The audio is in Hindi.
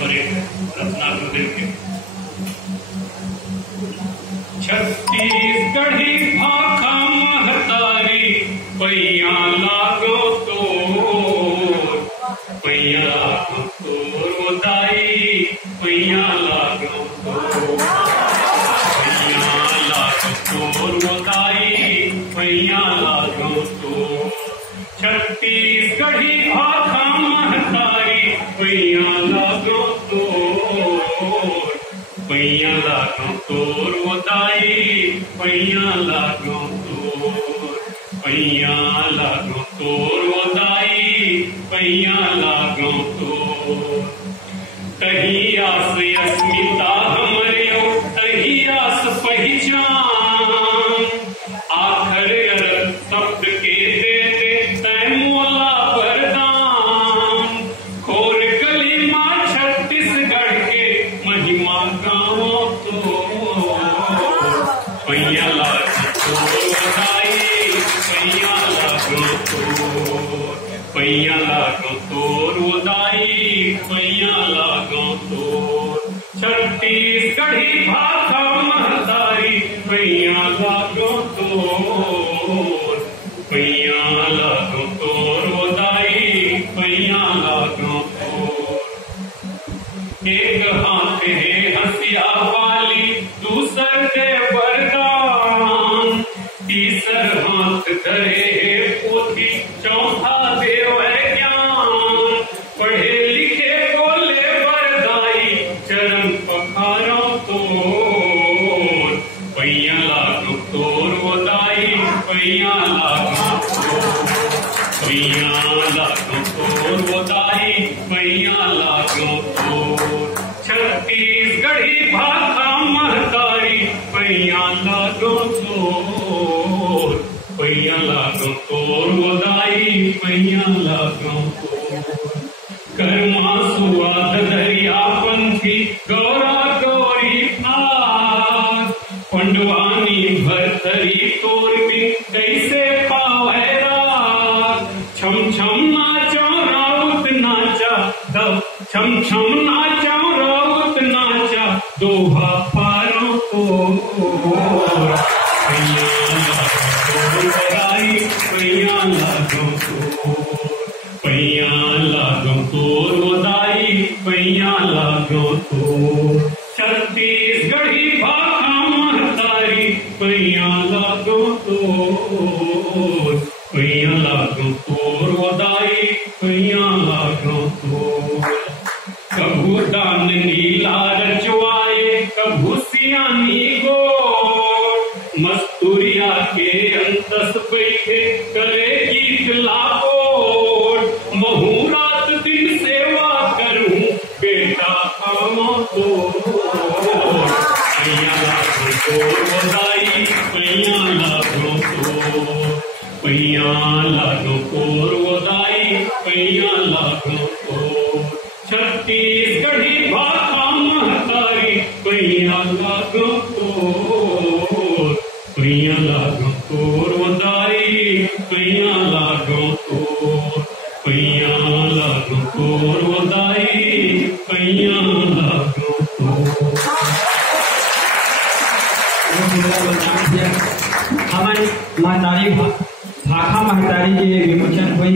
पर एक रत्ना गुरुदेव के छत्तीसगढ़ी भाखा महतारी पैया लागो तो पैया लागो तो दाई पैया लागो तो पैया लागो तो दाई पैया लागो तो छत्तीसगढ़ी भाखा महतारी पैया लागो तो पैया लागो तोर दाई पैया लागो तोर पैया लागो तोर दाई पैया लागो तोर तहिया से अस्मिता हमरे तहिया से पहचान आखर अरब शब्द के देते तय मोला वरदान खोल गली माँ छत्तीसगढ़ के महिमा गाँव तो पैया लागो तो दाई पैया लागो तो पैया लागो तो दाई पैया लागो तो छत्तीसगढ़ी भाखा महतारी पैया लागो तो पैया लागो तो दाई पैया लागो तो एक हाथ है हंसिया वाली दूसर दे वरदान तीसर हाथ धरे है पोथी चौथा देव ज्ञान पढ़े लिखे बोले वरदाई चरण पखारो तो पैया लागो तोर दाई पैया लागो तो पैया लागो तोर दाई पैया लागो तो छत्तीसगढ़ी भाखा महतारी पैया लागो तोर पैया लागो तोर दाई पैया लागो तोर कर्मा सुवाद दरिया पंथी गौरा गौरी भाग पंडवानी भरतरी तोर भी कैसे पावे राग छम छम नाचो राउत नाचा दब छम छम नाचो राउत नाचा दोहा पारो को पैया लागो दाई पैया लागो तो पैया लागो तो दाई पैया लागो तो छत्तीसगढ़ी भाखा महतारी पैया लागो तो पैया लागो तो दाई पैया लागो तो कभू दान नीला रचवाए कभू सियानी गोर मस्तूरिया के अंतस बैठे करे गीत लापोर महूरात दिन सेवा करूं बेटा आवो तो पैया लागो तो दाई पैया लागो तो पैया लागो तो दाई पैया लागो तो छत्तीसगढ़ी भाखा महतारी पैया लागो तो पैया लागो तो दाई पैया लागो तो पैया लागो तो दाई पैया लागो तो हमारी महतारी भाखा महतारी के विमोचन हुई